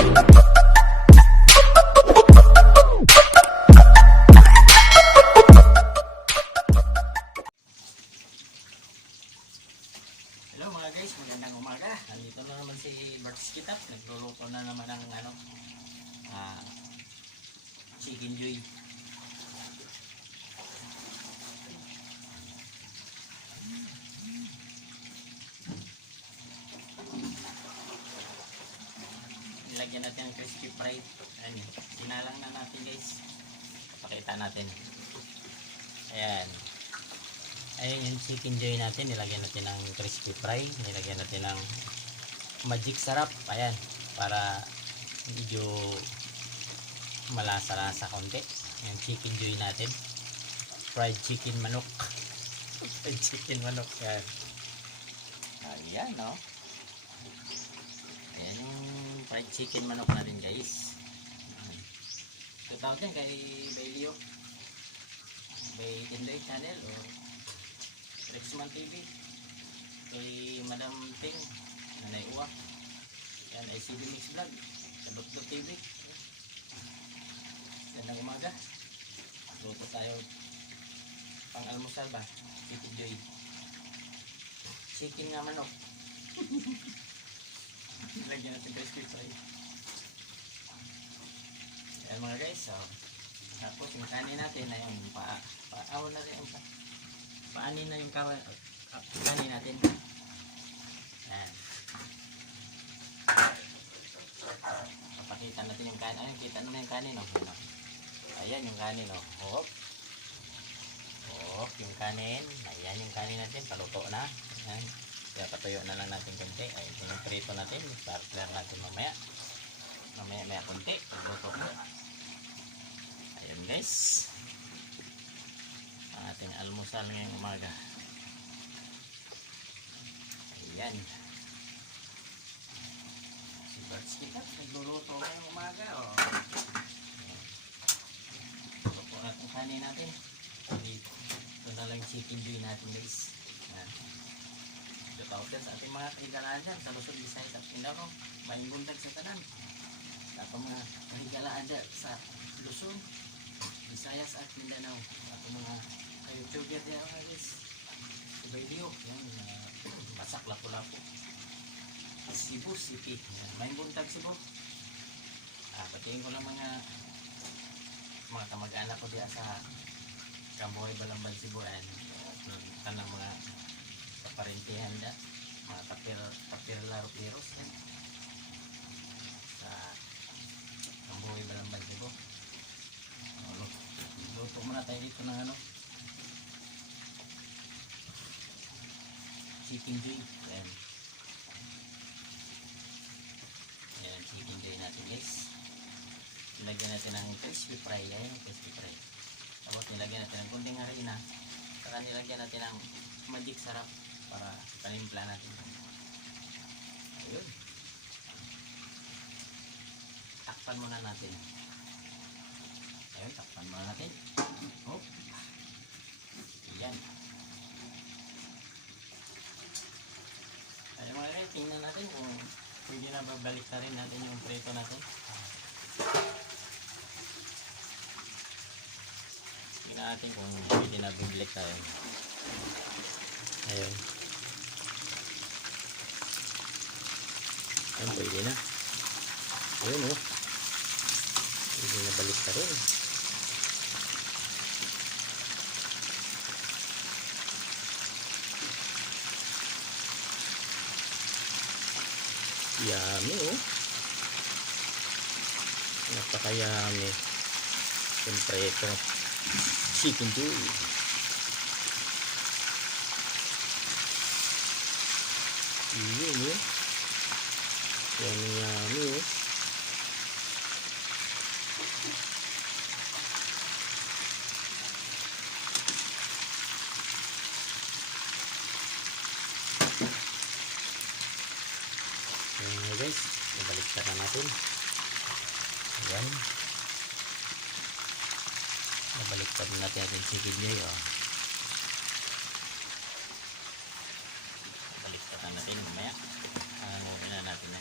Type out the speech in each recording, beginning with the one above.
Hello mga guys, magandang umaga. Nandito na naman si Bert's Kitap. Nagluluto na naman ng chicken joy. Nilagyan natin ng crispy fried. Sinalang na natin guys. Pakita natin. Ayan. Ayan yung chicken joy natin. Nilagyan natin ng crispy fry. Nilagyan natin ng magic sarap. Ayan. Para medyo malasa-lasa konti. Ayan chicken joy natin. Fried chicken manok. Fried chicken manok. Ayan. Ayan no. Ayan yung fried chicken manok natin guys. Ito tawag yan kay Bailio. Bay Tinday Channel o Rexman TV. Kay Madam Ting, Nanay Uwa. Yan ay CB Mix Vlog. Sa Dr. TV. Gandang umaga. Luto tayo pang almusal ba? Chicken joy. Chicken nga manok. Lagyan natin crispy fry. Yan mga guys. So, tapos yung kanin natin na yung paawan na rin yung paanin na yung kanin natin. Ayan. Papakita natin yung kanin. Ayan, kita naman yung kanin. Ayan yung kanin. Hop. Hop, yung kanin. Ayan yung kanin natin. Paluto na. Ayan. Kaya patuyo na lang natin konti. Ayan yung prito natin. Partner natin mamaya. Mamaya konti. Paluto ko. Ayan guys. Ang ating almusal ngayong umaga. Ayan. Si Bert's Kitap nagluluto ngayong umaga. Luto natin kanin natin. Ito na lang chicken joy natin guys. Ayan. Ito tawag yan sa ating mga kaigalaan dyan. Sa Luzon, Visayas at Mindanao. Maing bundag sa tanan. Sa ating mga kaigalaan dyan sa Luzon, Visayas at Mindanao. Sa ating mga YouTuber dyan guys. Sa video. Yan. Masak lapo-lapo. Cebu City. Maing buntag Cebu. Patingin ko lang mga kamag-anak ko diya sa Kamboy, Balambad, Cebu. Tanang mga kaparentihan dyan. Mga kapir-laro-piros. Sa Kamboy, Balambad, Cebu. Luto muna tayo dito ng chicken joy. Ayan. Ayan chicken joy natin guys. Nilagyan natin ng crispy fry. Ayan crispy fry. Tapos nilagyan natin ng kunting harina. Saka nilagyan natin ng magic sarap para panimpla natin. Ayun. Takpan muna natin. Ayun, takpan muna natin. Oh. Ayan. Ayun mga rin, tingnan natin kung pwede na babalik na rin natin yung prito natin. Tingnan natin kung pwede na bibalik tayo. Ayun. Ayun, pwede na. Ayun o. Pwede na balik na rin. Yummy oh. Napaka-yummy. Siyempre ito chicken joy. Yun oh. Yummy oh. Ayan guys, nabaliktad na natin. Ayan. Nabaliktad na natin ating chicken joy. Nabaliktad na natin mamaya. Ano na natin na.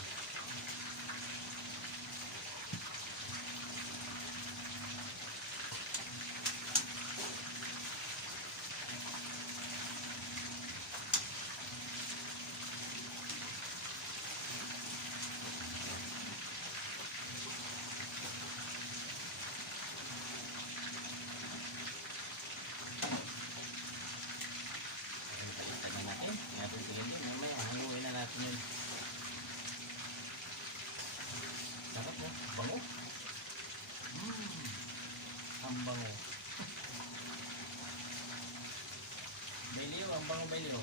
natin sila yun. Mamaya, hanguin na natin yun. Sarap mo. Bango. Ang bango. Baliw, ang bango baliw.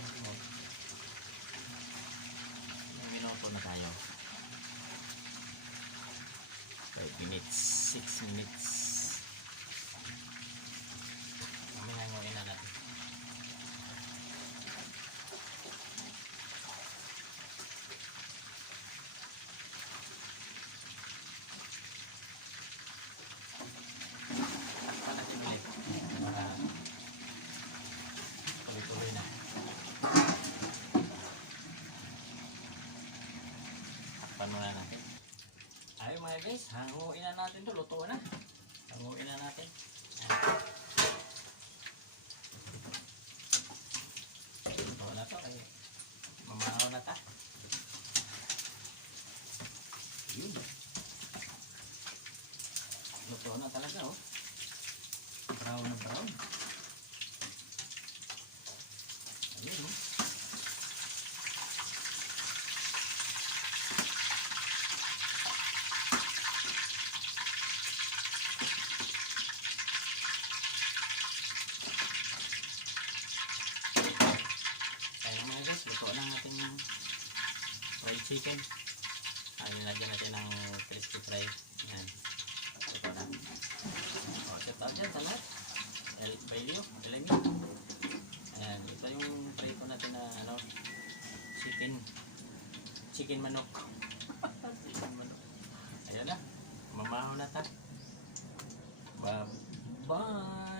May minuto na tayo. 5 minutes, 6 minutes. Mamaya hanguin na natin. Tuloy-tuloy na. Takpan muna natin. Ayun mga guys, hanguin na natin ito. Luto na. Hanguin na natin. Luto na ito. Mamahaw na ito. Yun. Luto na talaga oh. Brown na brown. Ayun oh. Ayun mga guys, luto na ang ating fried chicken. Ayun, lagyan natin ng crispy fry. Yan. Luto na. O, set up dyan sa lahat. Baliw, ilagay. Ayan, ito yung prito natin na ano, chicken manok. Chicken manok. Ayan na, mamahaw na ta. Bye bye.